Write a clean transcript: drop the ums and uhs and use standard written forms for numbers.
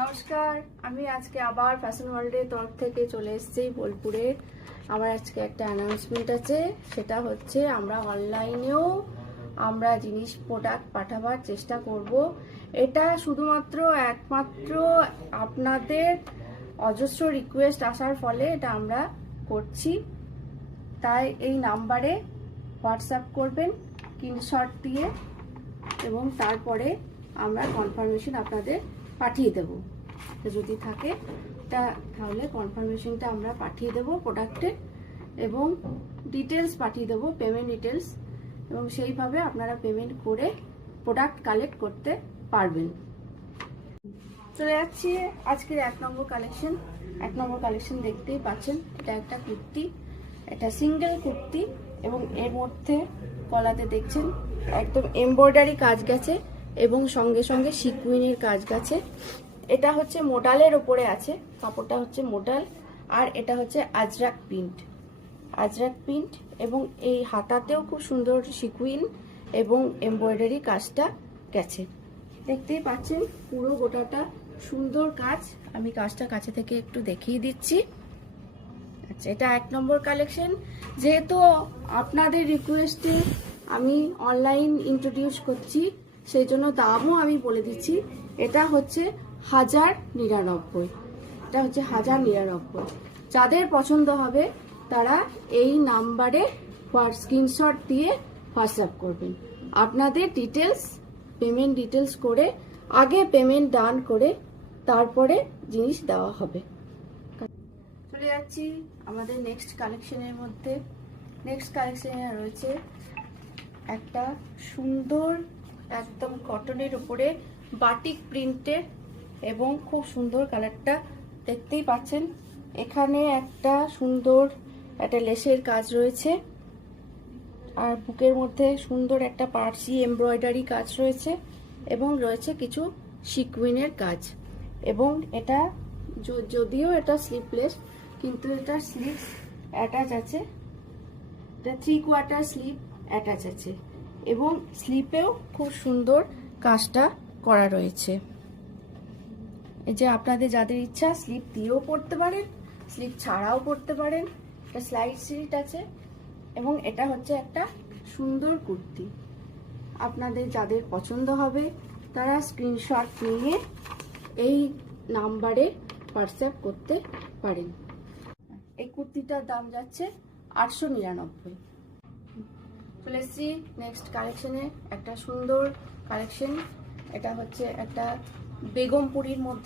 নমস্কার, আমি আজকে আবার ফ্যাশন ওয়ার্ল্ডের তরফ থেকে চলে এসেছি বোলপুরে। আমার আজকে একটা অ্যানাউন্সমেন্ট আছে, সেটা হচ্ছে আমরা অনলাইনেও জিনিস প্রোডাক্ট পাঠাবার চেষ্টা করব। এটা শুধুমাত্র একমাত্র আপনাদের অজস্র রিকোয়েস্ট আসার ফলে এটা আমরা করছি। তাই এই নাম্বারে হোয়াটসঅ্যাপ করবেন স্ক্রিনশট দিয়ে, এবং তারপরে আমরা কনফার্মেশন আপনাদের পাঠিয়ে দেব। যদি থাকে তাহলে কনফার্মেশনটা আমরা পাঠিয়ে দেব প্রোডাক্টের, এবং ডিটেলস পাঠিয়ে দেব, পেমেন্ট ডিটেলস, এবং সেইভাবে আপনারা পেমেন্ট করে প্রোডাক্ট কালেক্ট করতে পারবেন। চলে যাচ্ছি আজকের এক নম্বর কালেকশন দেখতেই পাচ্ছেন। এটা একটা কুর্তি, এটা সিঙ্গেল কুর্তি, এবং এর মধ্যে গলাতে দেখছেন একদম এমব্রয়ডারি কাজ গেছে এবং সঙ্গে সঙ্গে সিকুইনের কাজ গেছে। এটা হচ্ছে মোডালের ওপরে আছে, কাপড়টা হচ্ছে মোডাল, আর এটা হচ্ছে আজরাক প্রিন্ট, এবং এই হাতাতেও খুব সুন্দর সিকুইন এবং এমব্রয়ডারি কাজটা গেছে। দেখতেই পাচ্ছেন পুরো গোটাটা সুন্দর কাজ। আমি কাজটা কাছে থেকে একটু দেখিয়ে দিচ্ছি। আচ্ছা, এটা এক নম্বর কালেকশন। যেহেতু আপনাদের রিকোয়েস্টে আমি অনলাইন ইন্ট্রোডিউস করছি, সেই জন্য দামও আমি বলে দিচ্ছি। এটা হচ্ছে 1099। এটা হচ্ছে 1099। যাদের পছন্দ হবে তারা এই নাম্বারে স্ক্রিনশট দিয়ে হোয়াটসঅ্যাপ করবেন। আপনাদের ডিটেলস, পেমেন্ট ডিটেলস করে, আগে পেমেন্ট ডান করে তারপরে জিনিস দেওয়া হবে। চলে যাচ্ছি আমাদের নেক্সট কালেকশনের মধ্যে। নেক্সট কালেকশনে রয়েছে একটা সুন্দর একদম কটনের উপরে বাটিক প্রিন্টের, এবং খুব সুন্দর কালারটা দেখতেই পাচ্ছেন। এখানে একটা সুন্দর একটা লেসের কাজ রয়েছে, আর বুকের মধ্যে সুন্দর একটা পার্সি এমব্রয়ডারি কাজ রয়েছে, এবং রয়েছে কিছু সিকুইনের কাজ। এবং এটা যদিও এটা স্লিভলেস, কিন্তু এটা স্লিভস অ্যাটাচ আছে, এটা 3/4 স্লিভ অ্যাটাচ আছে, এবং স্লিপেও খুব সুন্দর কাজটা করা রয়েছে। এই যে আপনাদের যাদের ইচ্ছা স্লিপ দিয়েও পরতে পারেন, স্লিপ ছাড়াও পরতে পারেন। এটা স্লাইড সিট আছে, এবং এটা হচ্ছে একটা সুন্দর কুর্তি। আপনাদের যাদের পছন্দ হবে তারা স্ক্রিনশট নিয়ে এই নাম্বারে হোয়াটসঅ্যাপ করতে পারেন। এই কুর্তিটার দাম যাচ্ছে 899। চলে এসেছি নেক্সট কালেকশনে, একটা সুন্দর কালেকশন। এটা হচ্ছে একটা বেগমপুরীর মধ্যে